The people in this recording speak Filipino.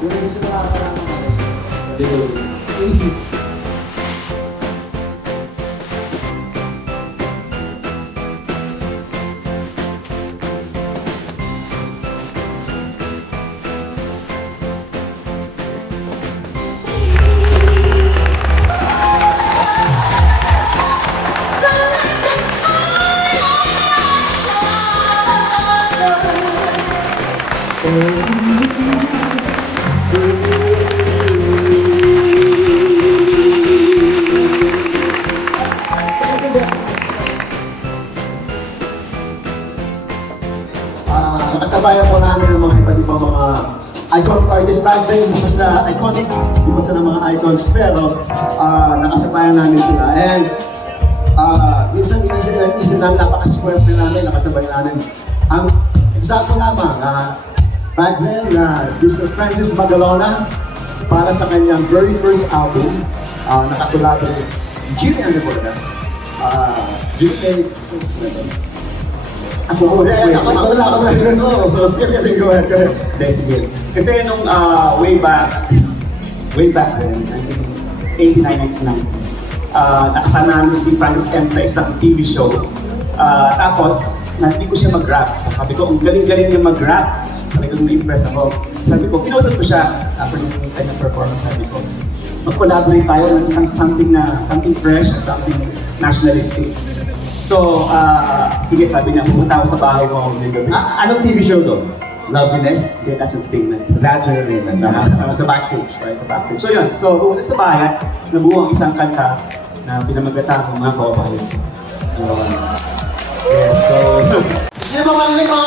Yung isa mga parang 80s. Nakasabayan po namin ng mga iba't ibang mga iconic artists back then, hindi pa sila iconic, hindi pa sila mga icons, pero nakasabayan namin sila. And minsan inisip namin, napakaswerte namin, nakasabay namin. Ang eksakto lamang, back then, Mr. Francis Magalona, para sa kanyang very first album, nakatulad ni Jimmy Andeborda. Jimmy, Ako na. Kasi go ahead. Sige. Kasi nung way back then, 1989, 1990, nakasama namin si Francis M sa isang TV show. Tapos, narinig ko siya mag-rap. So, sabi ko, ang galing-galing niya mag-rap. Talagang na-impress ako. Sabi ko, kinausap ko siya after ng kanyang performance. Sabi ko, mag-collaborate tayo ng something fresh, something nationalistic. So, sige, sabi niya, pumunta ako sa bahay mo ng gabi. Anong TV show to? Loveliness? Yeah, that's entertainment. That's entertainment. Sa backstage, right? Sa backstage. So yun, so pumunta sa bahay, nabuo ang isang kanta na pinamagatan ng mga kababayan. Yes, so... Sino ba marinig mga